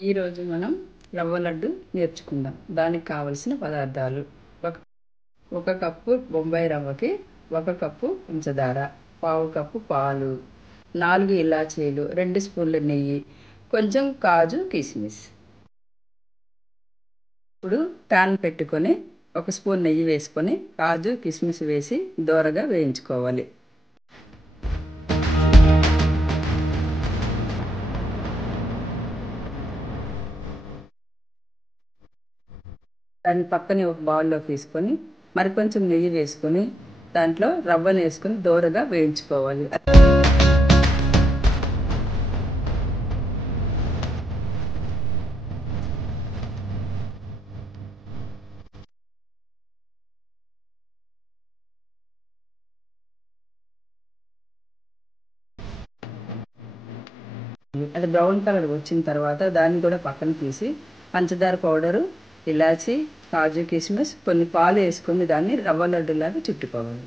ఈరోజు మనం రవ్వ లడ్డు నేర్చుకుందాం. దానికి కావలసిన పదార్థాలు: ఒక ఒక కప్పు బొంబాయి రవ్వకి 1 కప్పు పంచదార, పావు కప్పు పాలు, 4 ఇలాచీలు, 2 స్పూన్ల నెయ్యి, కొంచెం కాజు కిస్మిస్. ఇప్పుడు ప్యాన్ పెట్టుకొని 1 స్పూన్ నెయ్యి వేసుకొని కాజు కిస్మిస్ వేసి దోరగా వేయించుకోవాలి. దాన్ని పక్కనే ఒక బౌల్లో తీసుకొని కొంచెం నెయ్యి వేసుకొని దాంట్లో రవ్వను వేసుకొని దోరగా వేయించుకోవాలి. అది బ్రౌన్ కలర్ వచ్చిన తర్వాత దాన్ని కూడా పక్కన తీసి పంచదార పౌడరు, ఇలాచి, కాజు కిస్మిస్, కొన్ని పాలు వేసుకొని దాన్ని రవ్వ లడ్డులాగా చుట్టుకోవాలి.